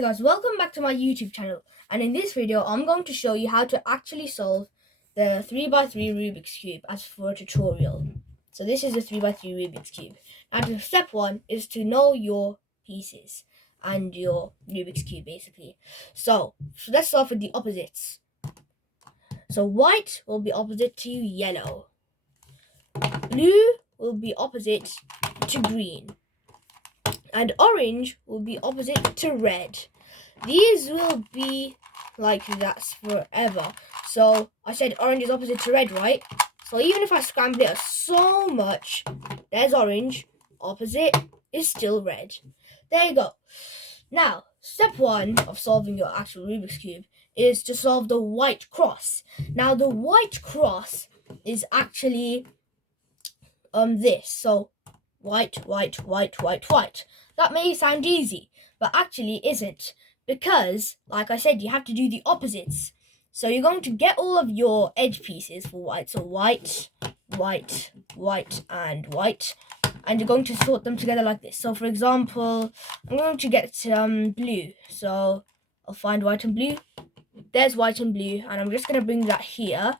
Hey guys, welcome back to my YouTube channel, and in this video I'm going to show you how to actually solve the 3x3 Rubik's Cube as for a tutorial. So this is a 3x3 Rubik's Cube. Now step 1 is to know your pieces and your Rubik's Cube basically. So let's start with the opposites. So white will be opposite to yellow. Blue will be opposite to green. And orange will be opposite to red. These will be like that forever. So I said orange is opposite to red, right? So even if I scramble it so much, there's orange, opposite is still red. There you go. Now, step 1 of solving your actual Rubik's Cube is to solve the white cross. Now, the white cross is actually this. So white, white, white, white, white. That may sound easy, but actually isn't, because like I said, you have to do the opposites. So you're going to get all of your edge pieces for white. So white, white, white, and white. And you're going to sort them together like this. So for example, I'm going to get blue. So I'll find white and blue. There's white and blue. And I'm just going to bring that here.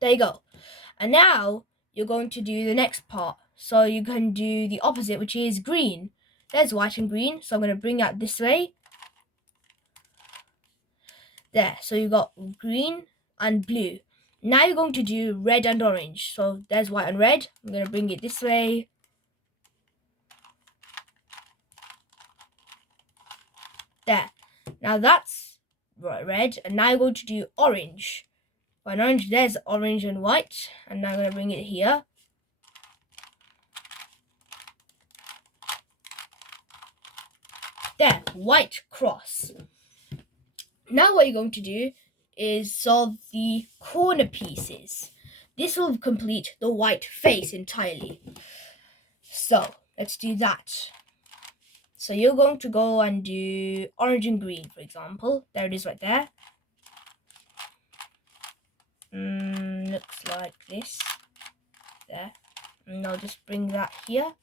There you go. And now you're going to do the next part. So you can do the opposite, which is green. There's white and green. So I'm going to bring that this way. There. So you got green and blue. Now you're going to do red and orange. So there's white and red. I'm going to bring it this way. There. Now that's red. And now you're going to do orange. For orange, there's orange and white. And now I'm going to bring it here. There, white cross. Now what you're going to do is solve the corner pieces. This will complete the white face entirely. So let's do that. So you're going to go and do orange and green, for example. There it is right there. Looks like this. There. And I'll just bring that here.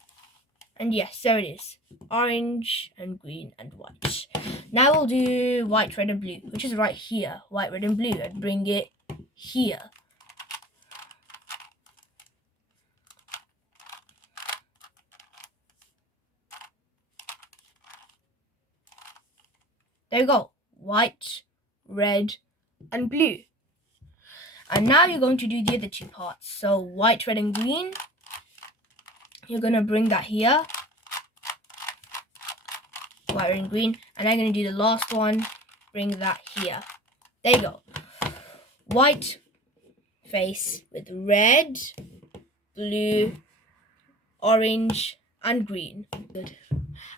And yes, there it is. Orange and green and white. Now we'll do white, red and blue, which is right here. White, red and blue, and bring it here. There you go. White, red and blue. And now you're going to do the other two parts. So white, red and green. You're going to bring that here. White, red and green. And I'm going to do the last one. Bring that here. There you go. White face with red, blue, orange and green. Good.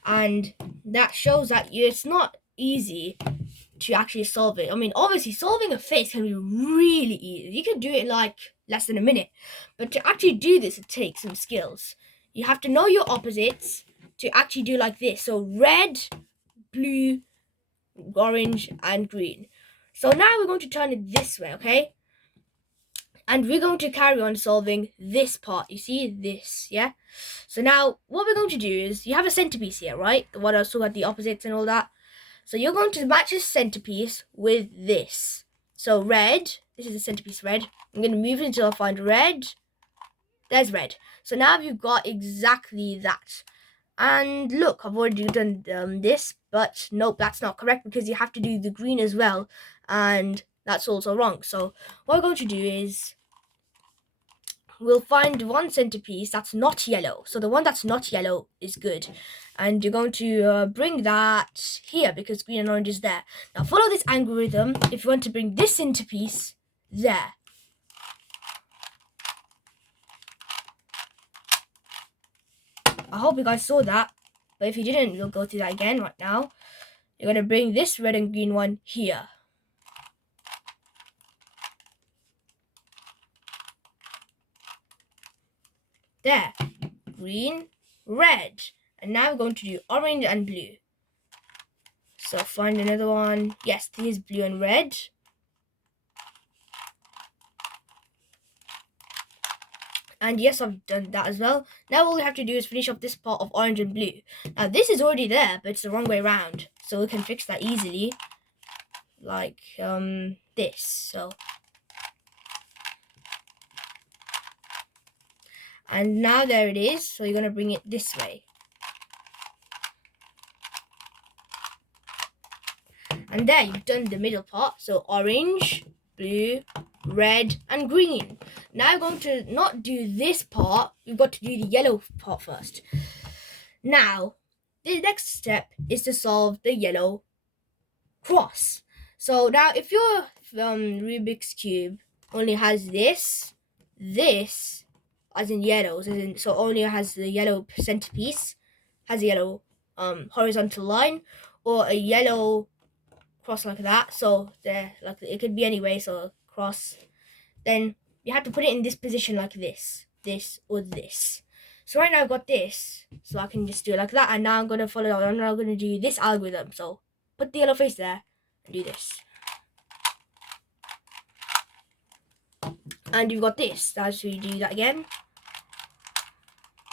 And that shows that it's not easy to actually solve it. I mean, obviously solving a face can be really easy. You can do it in like less than a minute. But to actually do this, it takes some skills. You have to know your opposites to actually do like this. So red, blue, orange and green. So now we're going to turn it this way, okay? And we're going to carry on solving this part. You see this, yeah? So now what we're going to do is, you have a centerpiece here, right? The one I was talking about, the opposites and all that. So you're going to match this centerpiece with this. So red, this is the centerpiece red. I'm going to move it until I find red. There's red. So now you've got exactly that. And look, I've already done this, but nope, that's not correct because you have to do the green as well. And that's also wrong. So what we're going to do is, we'll find one centerpiece that's not yellow. So the one that's not yellow is good. And you're going to bring that here because green and orange is there. Now follow this algorithm if you want to bring this centerpiece there. I hope you guys saw that. But if you didn't, we'll go through that again right now. You're going to bring this red and green one here. There. Green, red. And now we're going to do orange and blue. So find another one. Yes, here's blue and red. And yes, I've done that as well. Now all we have to do is finish up this part of orange and blue. Now this is already there, but it's the wrong way around. So we can fix that easily. Like this. So and now there it is. So you're gonna bring it this way. And there you've done the middle part. So orange, blue, red, and green. Now we're going to not do this part. We've got to do the yellow part first. Now, the next step is to solve the yellow cross. So now if your Rubik's Cube only has this as in yellows, so only has the yellow centerpiece, has a yellow horizontal line, or a yellow cross like that, so there, like it could be anyway, so cross, then you have to put it in this position like this, or this. So right now I've got this, so I can just do it like that, and now I'm gonna follow. I'm now gonna do this algorithm. So put the yellow face there and do this, and you've got this. That's so you do that again,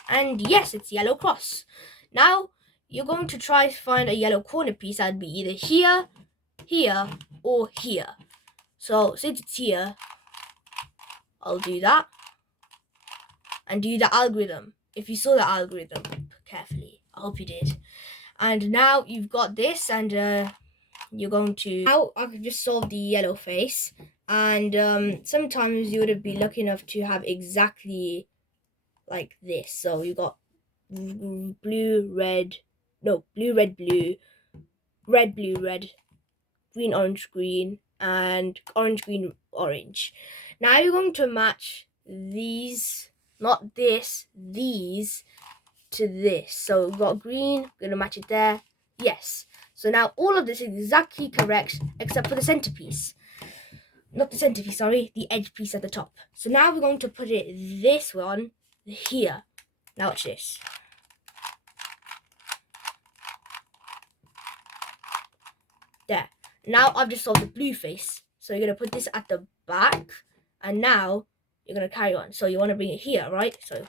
and yes, it's yellow cross. Now you're going to try to find a yellow corner piece that'd be either here, here, or here. So since it's here, I'll do that and do the algorithm. If you saw the algorithm carefully, I hope you did. And now you've got this, and you're going to, now I can just solve the yellow face, and sometimes you would be lucky enough to have exactly like this. So you got blue, red, blue, red, blue, red, green, orange, green, and orange, green, orange. Now you're going to match these, not this, these to this. So we've got green, we're going to match it there. Yes. So now all of this is exactly correct except for the centerpiece. Not the centerpiece, sorry, the edge piece at the top. So now we're going to put it this one here. Now watch this. There. Now I've just solved the blue face. So you're going to put this at the back, and now you're going to carry on. So you want to bring it here, right? So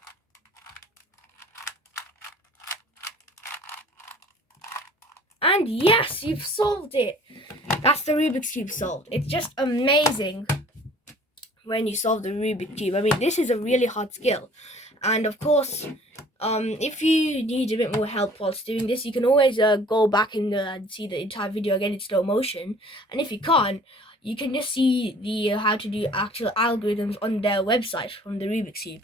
and yes, you've solved it. That's the Rubik's Cube solved. It's just amazing when you solve the Rubik's Cube. I mean, this is a really hard skill. And of course, if you need a bit more help whilst doing this, you can always go back and see the entire video again in slow motion. And if you can't, you can just see the how to do actual algorithms on their website from the Rubik's Cube.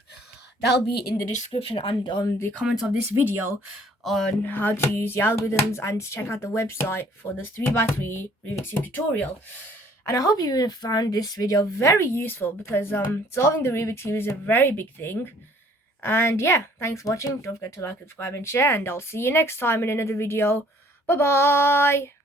That'll be in the description and on the comments of this video on how to use the algorithms, and check out the website for this 3x3 Rubik's Cube tutorial. And I hope you found this video very useful, because solving the Rubik's Cube is a very big thing. And yeah, thanks for watching. Don't forget to like, subscribe, and share, and I'll see you next time in another video. Bye bye.